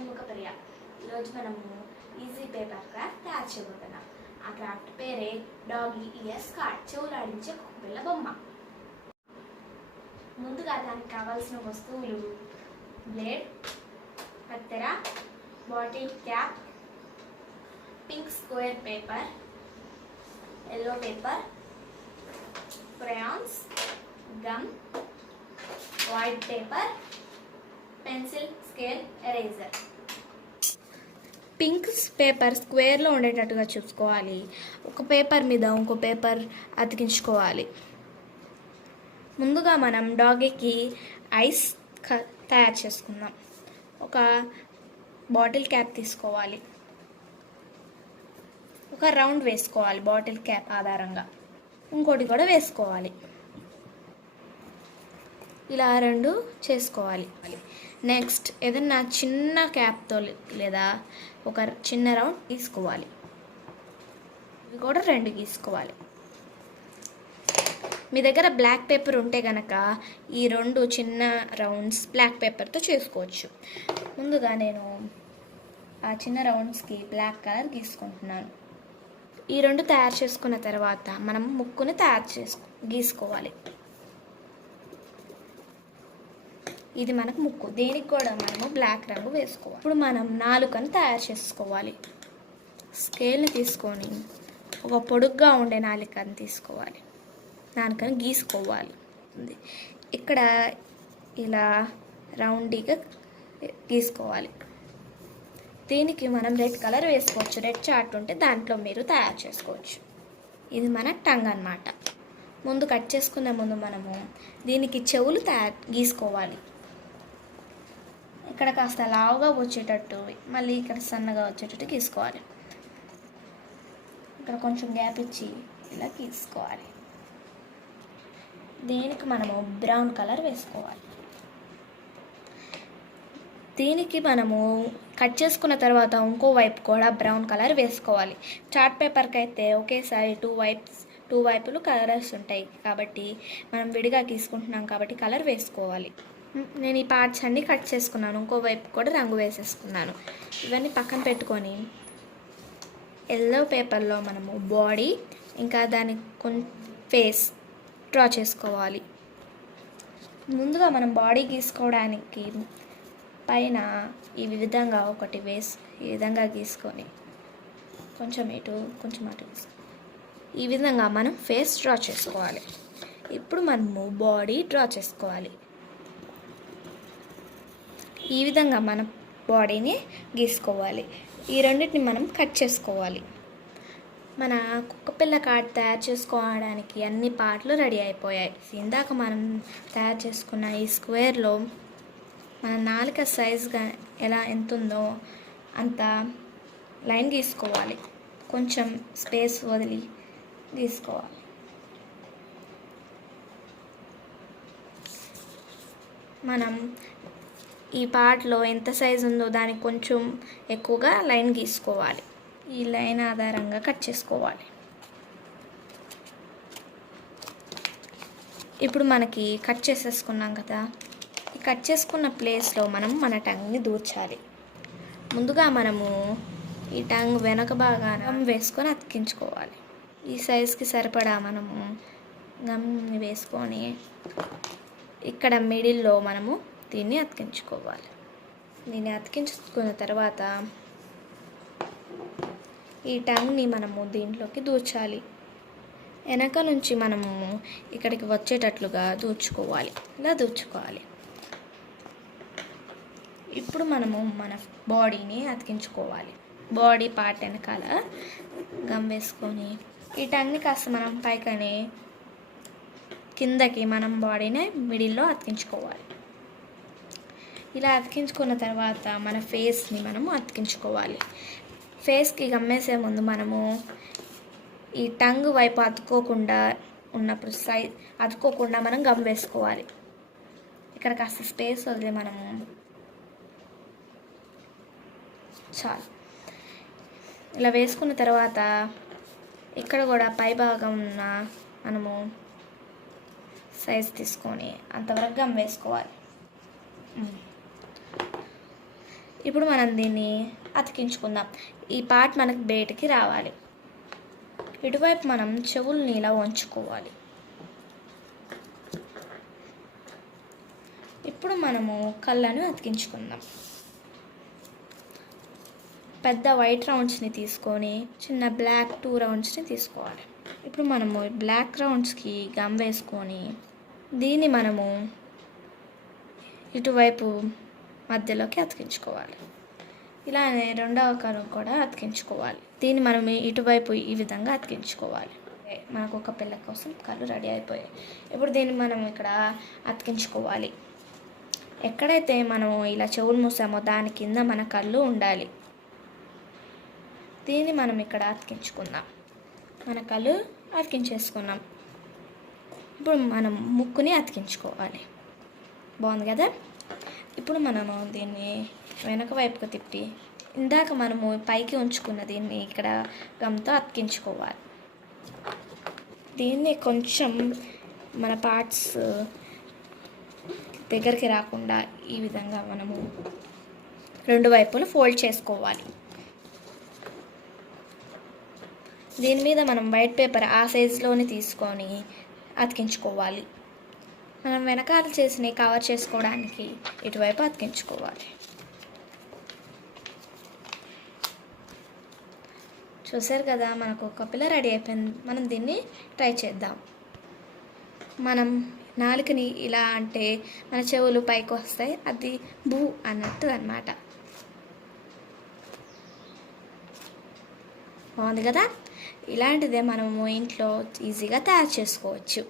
షణ్ముఖ ప్రియ. ఈరోజు మనము easy paper craft తయారు చేయబోతున్నాం. ఆ క్రాఫ్ట్ పేరే డాగీ ఇయర్స్ కార్డ్, చెవులాడించే కుక్కపిల్ల బొమ్మ. ముందుగా దానికి కావాల్సిన వస్తువులు బ్లేడ్, కత్తెర, bottle cap, pink square paper, yellow paper, crayons, gum, white paper, pencil, scale, eraser. Pink paper స్క్వేర్లో ఉండేటట్టుగా చూసుకోవాలి. ఒక పేపర్ మీద ఇంకో పేపర్ అతికించుకోవాలి. ముందుగా మనం డాగీకి ఐస్ తయారు చేసుకుందాం. ఒక బాటిల్ క్యాప్ తీసుకోవాలి, ఒక రౌండ్ వేసుకోవాలి బాటిల్ క్యాప్ ఆధారంగా, ఇంకోటి కూడా వేసుకోవాలి. ఇలా రెండు చేసుకోవాలి. నెక్స్ట్ ఏదన్నా చిన్న క్యాప్తో లేదా ఒక చిన్న రౌండ్ తీసుకోవాలి. ఇవి కూడా రెండు గీసుకోవాలి. మీ దగ్గర బ్లాక్ పేపర్ ఉంటే కనుక ఈ రెండు చిన్న రౌండ్స్ బ్లాక్ పేపర్తో చేసుకోవచ్చు. ముందుగా నేను ఆ చిన్న రౌండ్స్కి బ్లాక్ కలర్ గీసుకుంటున్నాను. ఈ రెండు తయారు చేసుకున్న తర్వాత మనం ముక్కుని గీసుకోవాలి. ఇది మనకు ముక్కు, దేనికి కూడా మనము బ్లాక్ రంగు వేసుకోవాలి. ఇప్పుడు మనం నాలుకను తయారు చేసుకోవాలి. స్కేల్ని తీసుకొని ఒక పొడుగ్గా ఉండే నాలుకను తీసుకోవాలి, నాలుకను గీసుకోవాలి. ఇక్కడ ఇలా రౌండ్గా గీసుకోవాలి. దీనికి మనం రెడ్ కలర్ వేసుకోవచ్చు. రెడ్ చార్ట్ ఉంటే దాంట్లో మీరు తయారు చేసుకోవచ్చు. ఇది మన టంగ్ అన్నమాట. ముందు కట్ చేసుకునే ముందు మనము దీనికి చెవులు గీసుకోవాలి. ఇక్కడ కాస్త లావుగా వచ్చేటట్టు, మళ్ళీ ఇక్కడ సన్నగా వచ్చేటట్టు గీసుకోవాలి. ఇక్కడ కొంచెం గ్యాప్ ఇచ్చి ఇలా గీసుకోవాలి. దీనికి మనము బ్రౌన్ కలర్ వేసుకోవాలి. దీనికి మనము కట్ చేసుకున్న తర్వాత ఇంకో వైపు కూడా బ్రౌన్ కలర్ వేసుకోవాలి. చార్ట్ పేపర్కి అయితే ఒకేసారి టూ వైపులు కలర్స్ ఉంటాయి కాబట్టి మనం విడిగా గీసుకుంటున్నాం కాబట్టి కలర్ వేసుకోవాలి. నేను ఈ పార్ట్స్ అన్నీ కట్ చేసుకున్నాను, ఇంకో వైపు కూడా రంగు వేసేసుకున్నాను. ఇవన్నీ పక్కన పెట్టుకొని ఎల్లో పేపర్లో మనము బాడీ ఇంకా దాని ఫేస్ డ్రా చేసుకోవాలి. ముందుగా మనం బాడీ గీసుకోవడానికి పైన ఈ విధంగా ఒకటి ఈ విధంగా గీసుకొని కొంచెం ఇటు కొంచెం అటు ఈ విధంగా మనం ఫేస్ డ్రా చేసుకోవాలి. ఇప్పుడు మనము బాడీ డ్రా చేసుకోవాలి. ఈ విధంగా మనం బాడీని గీసుకోవాలి. ఈ రెండింటిని మనం కట్ చేసుకోవాలి. మన కుక్కపిల్ల కార్డ్ తయారు చేసుకోవడానికి అన్ని పార్ట్లు రెడీ అయిపోయాయి. ఇందాక మనం తయారు చేసుకున్న ఈ స్క్వేర్లో మన నాలుక సైజుగా ఎంత ఉందో అంత లైన్ గీసుకోవాలి. కొంచెం స్పేస్ వదిలి గీసుకోవాలి. మనం ఈ పార్ట్లో ఎంత సైజు ఉందో దానికి కొంచెం ఎక్కువగా లైన్ గీసుకోవాలి. ఈ లైన్ ఆధారంగా కట్ చేసుకోవాలి. ఇప్పుడు మనకి కట్ చేసేసుకున్నాం కదా, ఈ కట్ చేసుకున్న ప్లేస్లో మనం మన టంగ్ని దూర్చాలి. ముందుగా మనము ఈ టంగ్ వెనక భాగాన గమ్ వేసుకొని అతికించుకోవాలి. ఈ సైజుకి సరిపడా మనము గమ్ని వేసుకొని ఇక్కడ మిడిల్లో మనము దీన్ని అతికించుకోవాలి. దీన్ని అతికించుకున్న తర్వాత ఈ టంగ్ని మనము దీంట్లోకి దూర్చాలి. వెనక నుంచి మనము ఇక్కడికి వచ్చేటట్లుగా దూర్చుకోవాలి. ఇలా దూర్చుకోవాలి. ఇప్పుడు మనము మన బాడీని అతికించుకోవాలి. బాడీ పార్ట్ వెనకాల గమ్ వేసుకొని ఈ టంగ్ని కాస్త మనం పైకనే కిందకి మనం బాడీని మిడిల్లో అతికించుకోవాలి. ఇలా అతికించుకున్న తర్వాత మన ఫేస్ని మనము అతికించుకోవాలి. ఫేస్కి గమ్మేసే ముందు మనము ఈ టంగ్ వైపు అతుక్కోకుండా ఉన్నప్పుడు అతుక్కోకుండా మనం గమ్ వేసుకోవాలి. ఇక్కడ కాస్త స్పేస్ వదిలి మనము చాలు ఇలా వేసుకున్న తర్వాత ఇక్కడ కూడా పై భాగం ఉన్న మనము సైజ్ తీసుకొని అంతవరకు గమ్ వేసుకోవాలి. ఇప్పుడు మనం దీన్ని అతికించుకుందాం. ఈ పార్ట్ మనకు బయటికి రావాలి. ఇటువైపు మనం చెవుల్ని ఇలా వంచుకోవాలి. ఇప్పుడు మనము కళ్ళను అతికించుకుందాం. పెద్ద వైట్ రౌండ్స్ని తీసుకొని చిన్న బ్లాక్ 2 రౌండ్స్ని తీసుకోవాలి. ఇప్పుడు మనము బ్లాక్ రౌండ్స్కి గమ్ వేసుకొని దీన్ని మనము ఇటువైపు మధ్యలోకి అతికించుకోవాలి. ఇలానే రెండవ కన్ను కూడా అతికించుకోవాలి. దీన్ని మనం ఇటువైపు ఈ విధంగా అతికించుకోవాలి. మనకు ఒక పిల్ల కోసం కళ్ళు రెడీ అయిపోయాయి. ఇప్పుడు దీన్ని మనం ఇక్కడ అతికించుకోవాలి. ఎక్కడైతే మనం ఇలా చెవులు మూసామో దాని కింద మన కళ్ళు ఉండాలి. దీన్ని మనం ఇక్కడ అతికించుకుందాం. మన కళ్ళు అతికించేసుకున్నాం. ఇప్పుడు మనం ముక్కుని అతికించుకోవాలి. బాగుంది కదా. ఇప్పుడు మనము దీన్ని వెనక వైపుకు తిప్పి ఇందాక మనము పైకి ఉంచుకున్న దీన్ని ఇక్కడ గమ్తో అతికించుకోవాలి. దీన్ని కొంచెం మన పార్ట్స్ దగ్గరికి రాకుండా ఈ విధంగా మనము 2 వైపులు ఫోల్డ్ చేసుకోవాలి. దీని మీద మనం వైట్ పేపర్ ఆ సైజులోని తీసుకొని అతికించుకోవాలి. మనం వెనకాల చేసినవి కవర్ చేసుకోవడానికి ఇటువైపు అతికించుకోవాలి. చూసారు కదా, మనకు ఒక పిల్ల రెడీ అయిపోయింది. మనం దీన్ని ట్రై చేద్దాం. మనం నాలుకని ఇలా అంటే మన చెవులు పైకి వస్తాయి. అది బూ అన్నట్టు అన్నమాట. బాగుంది కదా. ఇలాంటిదే మనము ఇంట్లో ఈజీగా తయారు చేసుకోవచ్చు.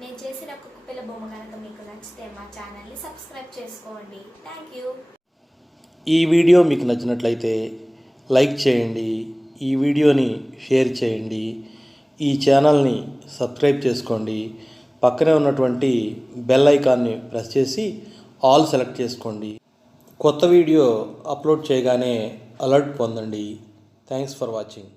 నేను చేసిన కుక్క పిల్ల బొమ్మ కనుక మీకు నచ్చితే మా ఛానల్ని సబ్స్క్రైబ్ చేసుకోండి. Thank you. ఈ వీడియో మీకు నచ్చినట్లయితే లైక్ చేయండి, ఈ వీడియోని షేర్ చేయండి, ఈ ఛానల్ని సబ్స్క్రైబ్ చేసుకోండి. పక్కనే ఉన్నటువంటి బెల్ ఐకాన్ని ప్రెస్ చేసి ఆల్ సెలెక్ట్ చేసుకోండి. కొత్త వీడియో అప్లోడ్ చేయగానే అలర్ట్ పొందండి. Thanks for watching.